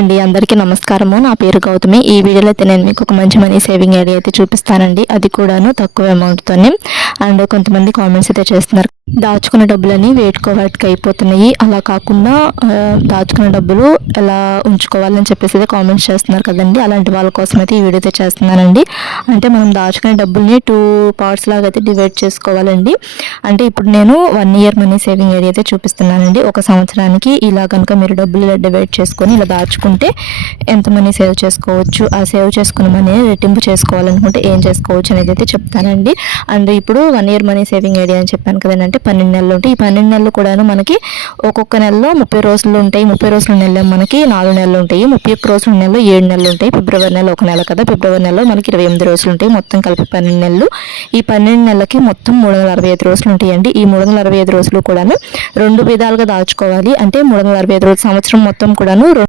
Hi అండి, అందరికీ నమస్కారము. నా పేరు గౌతమి. ఈ వీడియోలో అయితే నేను మీకు ఒక మంచి మనీ సేవింగ్ ఐడియా అయితే చూపిస్తానండి. అది కూడాను తక్కువ అమౌంట్తోనే. అండ్ కొంతమంది కామెంట్స్ అయితే చేస్తున్నారు, దాచుకున్న డబ్బులని వాటికి అయిపోతున్నాయి, అలా కాకుండా దాచుకున్న డబ్బులు ఎలా ఉంచుకోవాలని చెప్పేసి అయితే కామెంట్స్ చేస్తున్నారు కదండి. అలాంటి వాళ్ళ కోసం అయితే ఈ వీడియో అయితే చేస్తున్నానండి. అంటే మనం దాచుకునే డబ్బుల్ని 2 పార్ట్స్ లాగా అయితే డివైడ్ చేసుకోవాలండి. అంటే ఇప్పుడు నేను 1 ఇయర్ మనీ సేవింగ్ ఐడియా అయితే చూపిస్తున్నానండి. ఒక సంవత్సరానికి ఇలా కనుక మీరు డబ్బులు ఇలా డివైడ్ చేసుకొని ఇలా దాచుకుంటే ఎంత మనీ సేవ్ చేసుకోవచ్చు, ఆ సేవ్ చేసుకున్న మనీ రెట్టింపు చేసుకోవాలనుకుంటే ఏం చేసుకోవచ్చు అనేది అయితే చెప్తానండి. అండ్ ఇప్పుడు 1 ఇయర్ మనీ సేవింగ్ ఐడియా అని చెప్పాను కదండి. అంటే 12 నెలలు ఉంటాయి. ఈ 12 నెలలు కూడాను మనకి ఒక్కొక్క నెలలో 30 రోజులు ఉంటాయి. 30 రోజుల నెలలో మనకి 4 నెలలు ఉంటాయి. 31 రోజుల నెలలో 7 నెలలు ఉంటాయి. ఫిబ్రవరి నెల ఒక నెల కదా, ఫిబ్రవరి నెలలో మనకి 28 రోజులు ఉంటాయి. మొత్తం కలిపి 12 నెలలు. ఈ 12 నెలలకి మొత్తం 365 రోజులు ఉంటాయండి. ఈ 365 రోజులు కూడాను 2 విధాలుగా దాచుకోవాలి. అంటే 365 రోజులు సంవత్సరం మొత్తం కూడాను